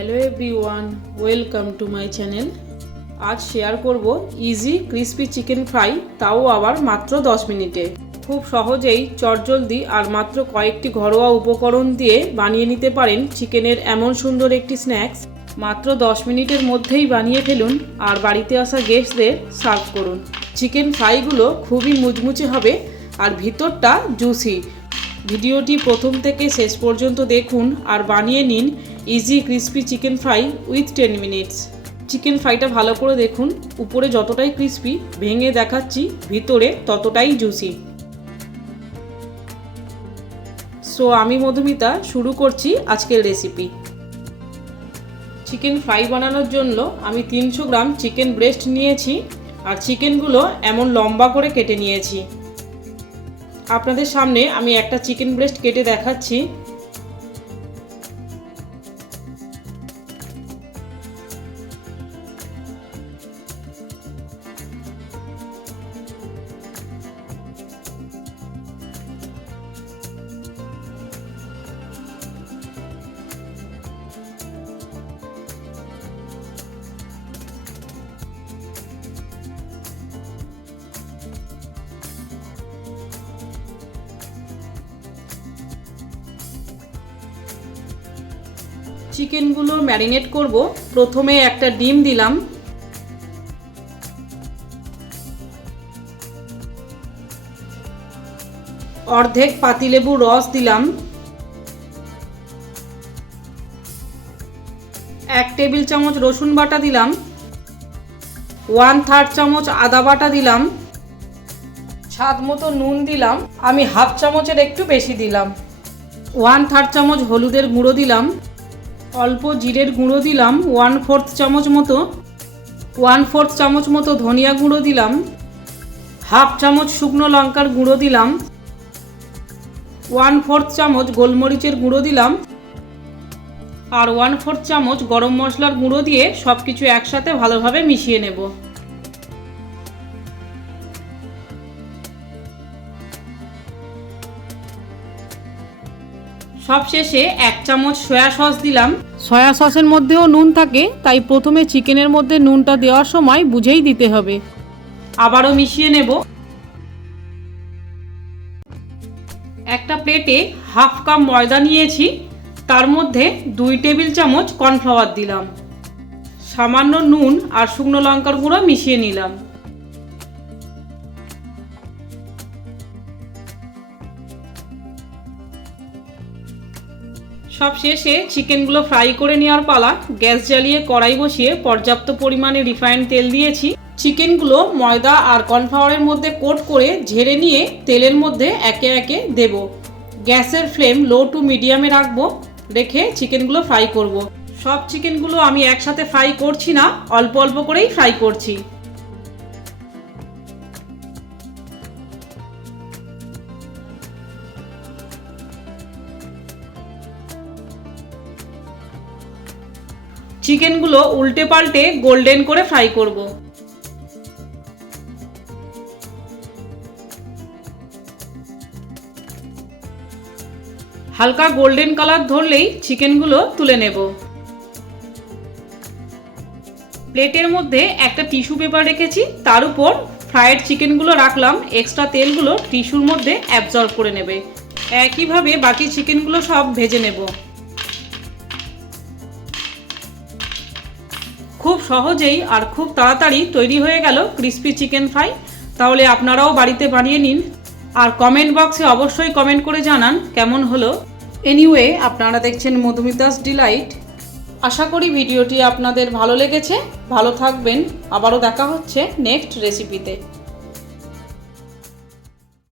Hello everyone, welcome to my channel. আজ share করব easy crispy chicken fry, তাও আবার মাত্র 10 মিনিটে। খুব সহজেই চটজলদি আর মাত্র কয়েকটি ঘরোয়া উপকরণ দিয়ে বানিয়ে নিতে পারেন চিকেনের এমন সুন্দর একটি স্ন্যাক্স। মাত্র 10 মিনিটের মধ্যেই বানিয়ে ফেলুন আর বাড়িতে আসা গেস্টদের সার্ভ করুন। চিকেন ফ্রাইগুলো খুবই মুচমুচে হবে আর ভিতরটা জুসি। ভিডিওটি প্রথম থেকে শেষ পর্যন্ত দেখুন আর বানিয়ে নিন easy crispy chicken fry with 10 minutes. Chicken ফ্রাইটা ভালো করে দেখুন, উপরে যতটাই ক্রিস্পি ভেঙে দেখাচ্ছি, ভিতরে ততটাই জুসি। সো আমি মধুমিতা শুরু করছি আজকের রেসিপি। চিকেন ফ্রাই বানানোর জন্য আমি 300 গ্রাম চিকেন ব্রেস্ট নিয়েছি আর চিকেনগুলো এমন লম্বা করে কেটে নিয়েছি। আপনাদের সামনে আমি একটা চিকেন ব্রেস্ট কেটে দেখাচ্ছি। চিকেনগুলো ম্যারিনেট করব। প্রথমে একটা ডিম দিলাম, অর্ধেক পাতিলেবুর রস দিলাম, 1 টেবিল চামচ রসুন বাটা দিলাম, 1/3 চামচ আদা বাটা দিলাম, স্বাদ মতো নুন দিলাম, আমি হাফ চামচের একটু বেশি দিলাম, 1/3 চামচ হলুদের গুঁড়ো দিলাম, অল্প জিরের গুঁড়ো দিলাম 1/4 চামচ মতো, 1/4 চামচ মতো ধনিয়া গুঁড়ো দিলাম, হাফ চামচ শুকনো লঙ্কার গুঁড়ো দিলাম, 1/4 চামচ গোলমরিচের গুঁড়ো দিলাম আর 1/4 চামচ গরম মশলার গুঁড়ো দিয়ে সব কিছু একসাথে ভালোভাবে মিশিয়ে নেব। সবশেষে 1 চামচ সয়া সস দিলাম। সয়া সসের মধ্যেও নুন থাকে, তাই প্রথমে চিকেনের মধ্যে নুনটা দেওয়ার সময় বুঝেই দিতে হবে। আবারও মিশিয়ে নেব। একটা প্লেটে হাফ কাপ ময়দা নিয়েছি, তার মধ্যে 2 টেবিল চামচ কর্নফ্লাওয়ার দিলাম, সামান্য নুন আর শুকনো লঙ্কার গুঁড়ো মিশিয়ে নিলাম। সব শেষে চিকেনগুলো ফ্রাই করে নেওয়ার পালা। গ্যাস জ্বালিয়ে কড়াই বসিয়ে পর্যাপ্ত পরিমাণে রিফাইন্ড তেল দিয়েছি। চিকেনগুলো ময়দা আর কর্নফ্লাওয়ারের মধ্যে কোট করে ঝেড়ে নিয়ে তেলের মধ্যে একে একে দেব। গ্যাসের ফ্লেম লো টু মিডিয়ামে রাখবো, রেখে চিকেনগুলো ফ্রাই করব। সব চিকেনগুলো আমি একসাথে ফ্রাই করছি না, অল্প অল্প করেই ফ্রাই করছি। চিকেনগুলো উল্টে পাল্টে গোল্ডেন করে ফ্রাই করব। হালকা গোল্ডেন কালার ধরলেই চিকেনগুলো তুলে নেব। প্লেটের মধ্যে একটা টিস্যু পেপার রেখেছি, তার উপর ফ্রাইড চিকেনগুলো রাখলাম। এক্সট্রা তেলগুলো টিস্যুর মধ্যে অ্যাবজর্ব করে নেবে। একইভাবে বাকি চিকেনগুলো সব ভেজে নেব। খুব সহজেই আর খুব তাড়াতাড়ি তৈরি হয়ে গেল ক্রিস্পি চিকেন ফ্রাই। তাহলে আপনারাও বাড়িতে বানিয়ে নিন আর কমেন্ট বক্সে অবশ্যই কমেন্ট করে জানান কেমন হলো। এনিওয়ে, আপনারা দেখছেন মধুমিতাস ডিলাইট। আশা করি ভিডিওটি আপনাদের ভালো লেগেছে। ভালো থাকবেন, আবারও দেখা হচ্ছে নেক্সট রেসিপিতে।